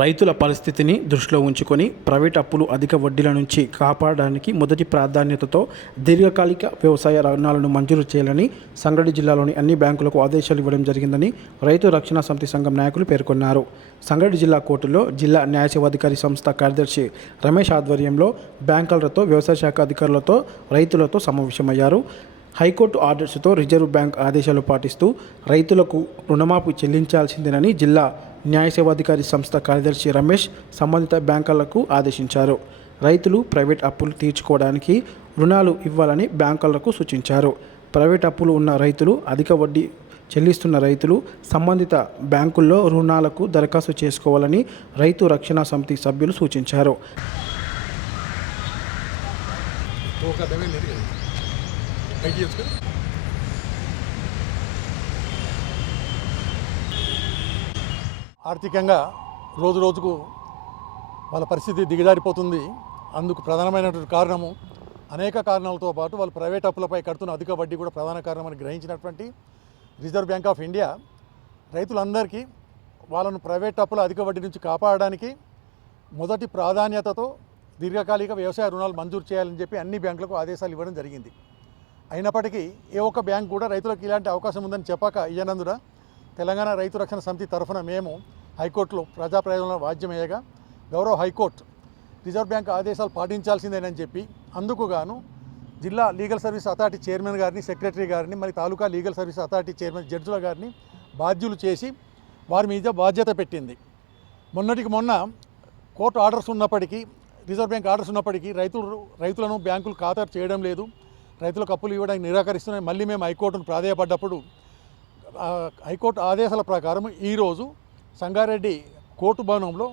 రైతుల పరిస్థితిని దృష్టిలో ఉంచుకొని ప్రైవేట్ అప్పులు అధిక వడ్డీల నుంచి కాపాడడానికి మొదటి ప్రాధాన్యతతో దీర్ఘకాలిక వ్యవసాయ రుణాలను మంజూరు చేయాలని సంగారెడ్డి జిల్లాలోని అన్ని బ్యాంకులకు ఆదేశాలు ఇవ్వడం జరిగిందని రైతు రక్షణ సమితి సంఘం నాయకులు పేర్కొన్నారు. సంగారెడ్డి జిల్లా కోర్టులో జిల్లా న్యాయ సేవాధికారి సంస్థ కార్యదర్శి రమేష్ ఆధ్వర్యంలో బ్యాంకర్లతో వ్యవసాయ శాఖ అధికారులతో రైతులతో సమావేశమయ్యారు. హైకోర్టు ఆర్డర్స్తో రిజర్వ్ బ్యాంక్ ఆదేశాలు పాటిస్తూ రైతులకు రుణమాఫీ చెల్లించాల్సిందేనని జిల్లా న్యాయ సేవాధికారి సంస్థ కార్యదర్శి రమేష్ సంబంధిత బ్యాంకర్లకు ఆదేశించారు. రైతులు ప్రైవేట్ అప్పులు తీర్చుకోవడానికి రుణాలు ఇవ్వాలని బ్యాంకర్లకు సూచించారు. ప్రైవేట్ అప్పులు ఉన్న రైతులు, అధిక వడ్డీ చెల్లిస్తున్న రైతులు సంబంధిత బ్యాంకుల్లో రుణాలకు దరఖాస్తు చేసుకోవాలని రైతు రక్షణ సమితి సభ్యులు సూచించారు. ఆర్థికంగా రోజు రోజుకు వాళ్ళ పరిస్థితి దిగజారిపోతుంది. అందుకు ప్రధానమైనటువంటి కారణము అనేక కారణాలతో పాటు వాళ్ళు ప్రైవేట్ అప్పులపై కడుతున్న అధిక వడ్డీ కూడా ప్రధాన కారణమని గ్రహించినటువంటి రిజర్వ్ బ్యాంక్ ఆఫ్ ఇండియా రైతులందరికీ వాళ్ళను ప్రైవేట్ అప్పుల అధిక వడ్డీ నుంచి కాపాడడానికి మొదటి ప్రాధాన్యతతో దీర్ఘకాలిక వ్యవసాయ రుణాలు మంజూరు చేయాలని చెప్పి అన్ని బ్యాంకులకు ఆదేశాలు ఇవ్వడం జరిగింది. అయినప్పటికీ ఏ ఒక్క బ్యాంక్ కూడా రైతులకు ఇలాంటి అవకాశం ఉందని చెప్పక ఇయ్యనందున తెలంగాణ రైతు రక్షణ సమితి తరఫున మేము హైకోర్టులో ప్రజా ప్రయోజనాల వాద్యమయ్యగా గౌరవ హైకోర్టు రిజర్వ్ బ్యాంక్ ఆదేశాలు పాటించాల్సిందేనని చెప్పి అందుకు గాను జిల్లా లీగల్ సర్వీస్ అథారిటీ చైర్మన్ గారిని, సెక్రటరీ గారిని, మరి తాలూకా లీగల్ సర్వీస్ అథారిటీ చైర్మన్ జడ్జిల గారిని బాధ్యులు చేసి వారి మీద బాధ్యత పెట్టింది. మొన్నటికి మొన్న కోర్టు ఆర్డర్స్ ఉన్నప్పటికీ, రిజర్వ్ బ్యాంక్ ఆర్డర్స్ ఉన్నప్పటికీ రైతులను బ్యాంకులు ఖాతరు చేయడం లేదు, రైతులకు అప్పులు ఇవ్వడానికి నిరాకరిస్తున్నాయి. మళ్ళీ మేము హైకోర్టును ప్రాధేయపడ్డప్పుడు హైకోర్టు ఆదేశాల ప్రకారం ఈరోజు సంగారెడ్డి కోర్టు భవనంలో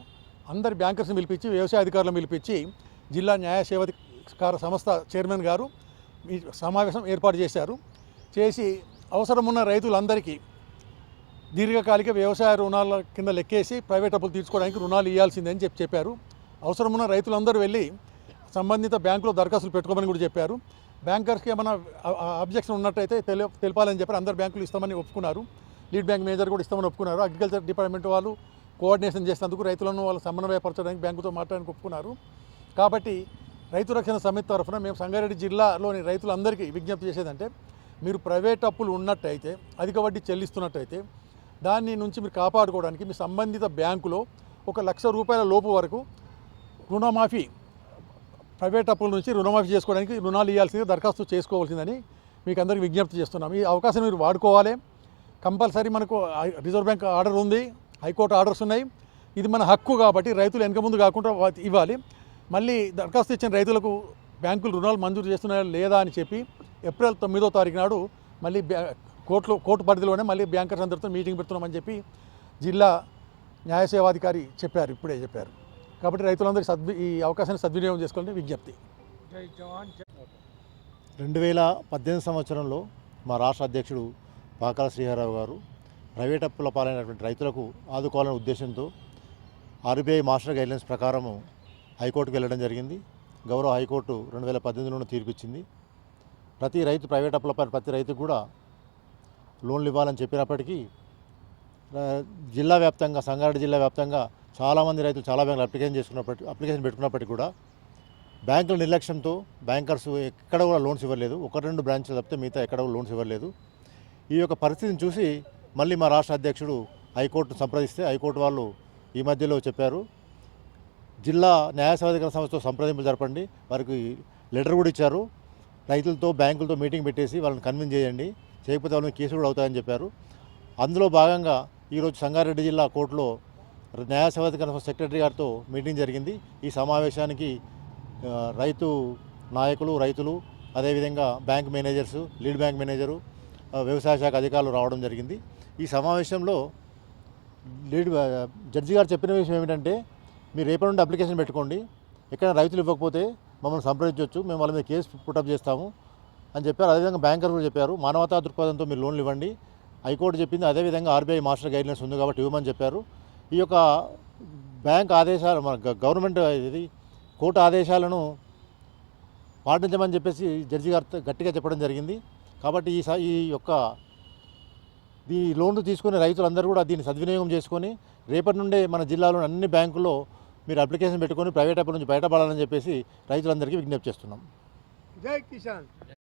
అందరి బ్యాంకర్స్ని పిలిపించి, వ్యవసాయ అధికారులను పిలిపించి జిల్లా న్యాయ సేవాధికార సంస్థ చైర్మన్ గారు ఈ సమావేశం ఏర్పాటు చేసి అవసరమున్న రైతులందరికీ దీర్ఘకాలిక వ్యవసాయ రుణాల కింద లెక్కేసి ప్రైవేట్ అప్పులు తీర్చుకోవడానికి రుణాలు ఇవ్వాల్సిందని చెప్పారు. అవసరమున్న రైతులందరూ వెళ్ళి సంబంధిత బ్యాంకులో దరఖాస్తులు పెట్టుకోమని కూడా చెప్పారు. బ్యాంకర్స్కి ఏమైనా అబ్జెక్షన్ ఉన్నట్టయితే తెలపాలని చెప్పారు. అందరు బ్యాంకులు ఇస్తామని ఒప్పుకున్నారు. లీడ్ బ్యాంక్ మేనేజర్ కూడా ఇస్తామని ఒప్పుకున్నారు. అగ్రికల్చర్ డిపార్ట్మెంట్ వాళ్ళు కోఆర్డినేషన్ చేసేందుకు రైతులను వాళ్ళు సమన్వయపరచడానికి బ్యాంకుతో మాట్లాడడానికి ఒప్పుకున్నారు. కాబట్టి రైతు రక్షణ సమితి తరఫున మేము సంగారెడ్డి జిల్లాలోని రైతులందరికీ విజ్ఞప్తి చేసేదంటే, మీరు ప్రైవేట్ అప్పులు ఉన్నట్టయితే, అధిక వడ్డీ చెల్లిస్తున్నట్టయితే దాని నుంచి మీరు కాపాడుకోవడానికి మీ సంబంధిత బ్యాంకులో ₹1,00,000 లోపు వరకు రుణమాఫీ, ప్రైవేట్ అప్పుల నుంచి రుణమాఫీ చేసుకోవడానికి రుణాలు ఇవ్వాల్సిందిగా దరఖాస్తు చేసుకోవాల్సిందని మీకు అందరికీ విజ్ఞప్తి చేస్తున్నాం. ఈ అవకాశం మీరు వాడుకోవాలి. కంపల్సరీ మనకు రిజర్వ్ బ్యాంక్ ఆర్డర్ ఉంది, హైకోర్టు ఆర్డర్స్ ఉన్నాయి. ఇది మన హక్కు కాబట్టి రైతులు వెనక ముందు కాకుండా ఇవ్వాలి. మళ్ళీ దరఖాస్తు ఇచ్చిన రైతులకు బ్యాంకులు రుణాలు మంజూరు చేస్తున్నాయా లేదా అని చెప్పి ఏప్రిల్ 9వ తారీఖు నాడు మళ్ళీ కోర్టు పరిధిలోనే మళ్ళీ బ్యాంకర్స్ అందరితో మీటింగ్ పెడుతున్నామని చెప్పి జిల్లా న్యాయ సేవాధికారి ఇప్పుడే చెప్పారు. కాబట్టి రైతులందరికీ ఈ అవకాశాన్ని సద్వినియోగం చేసుకోవాలని విజ్ఞప్తి. 2018 సంవత్సరంలో మా రాష్ట్ర అధ్యక్షుడు పాకాల శ్రీహరావు గారు ప్రైవేట్ అప్పుల పాలైనటువంటి రైతులకు ఆదుకోవాలనే ఉద్దేశంతో ఆర్బీఐ మాస్టర్ గైడ్లైన్స్ ప్రకారము హైకోర్టుకు వెళ్ళడం జరిగింది. గౌరవ హైకోర్టు 2018లోనే తీర్పిచ్చింది. ప్రతి రైతు ప్రైవేట్ అప్పులపై ప్రతి రైతుకు కూడా లోన్లు ఇవ్వాలని చెప్పినప్పటికీ జిల్లా వ్యాప్తంగా, సంగారెడ్డి జిల్లా వ్యాప్తంగా చాలామంది రైతులు చాలా బ్యాంకులు అప్లికేషన్ పెట్టుకున్నప్పటికీ కూడా బ్యాంకుల నిర్లక్ష్యంతో బ్యాంకర్స్ ఎక్కడ కూడా లోన్స్ ఇవ్వలేదు. 1-2 బ్రాంచ్లు తప్పితే మిగతా ఎక్కడ కూడా లోన్స్ ఇవ్వలేదు. ఈ యొక్క పరిస్థితిని చూసి మళ్ళీ మా రాష్ట్ర అధ్యక్షుడు హైకోర్టును సంప్రదిస్తే హైకోర్టు వాళ్ళు ఈ మధ్యలో చెప్పారు, జిల్లా న్యాయ సేవాధికార సంస్థతో సంప్రదింపులు జరపండి, వారికి లెటర్ కూడా ఇచ్చారు, రైతులతో బ్యాంకులతో మీటింగ్ పెట్టేసి వాళ్ళని కన్విన్స్ చేయండి, చేయకపోతే వాళ్ళని కేసు కూడా అవుతాయని చెప్పారు. అందులో భాగంగా ఈరోజు సంగారెడ్డి జిల్లా కోర్టులో న్యాయ సేవాధికార సంస్థ సెక్రటరీ గారితో మీటింగ్ జరిగింది. ఈ సమావేశానికి రైతు నాయకులు, రైతులు, అదేవిధంగా bank managers, lead bank manager, వ్యవసాయ శాఖ అధికారులు రావడం జరిగింది. ఈ సమావేశంలో జడ్జి గారు చెప్పిన విషయం ఏమిటంటే, మీరు రేపటి నుండి అప్లికేషన్ పెట్టుకోండి, ఎక్కడ రైతులు ఇవ్వకపోతే మమ్మల్ని సంప్రదించవచ్చు, మేము వాళ్ళ మీద కేసు పుటప్ చేస్తాము అని చెప్పారు. అదేవిధంగా బ్యాంకర్ కూడా చెప్పారు, మానవతా దృక్పథంతో మీరు లోన్లు ఇవ్వండి. హైకోర్టు చెప్పింది, అదేవిధంగా ఆర్బీఐ మాస్టర్ గైడ్లైన్స్ ఉంది కాబట్టి ఇవ్వమని చెప్పారు. ఈ యొక్క బ్యాంక్ ఆదేశాలు, మన గవర్నమెంట్ కోర్టు ఆదేశాలను పాటించమని చెప్పేసి జడ్జి గారు గట్టిగా చెప్పడం జరిగింది. కాబట్టి ఈ లోన్లు తీసుకునే రైతులందరూ కూడా దీన్ని సద్వినియోగం చేసుకొని రేపటి నుండే మన జిల్లాలోని అన్ని బ్యాంకుల్లో మీరు అప్లికేషన్ పెట్టుకొని ప్రైవేట్ అప్పుల నుంచి బయటపడాలని చెప్పేసి రైతులందరికీ విజ్ఞప్తి చేస్తున్నాం. జై కిసాన్.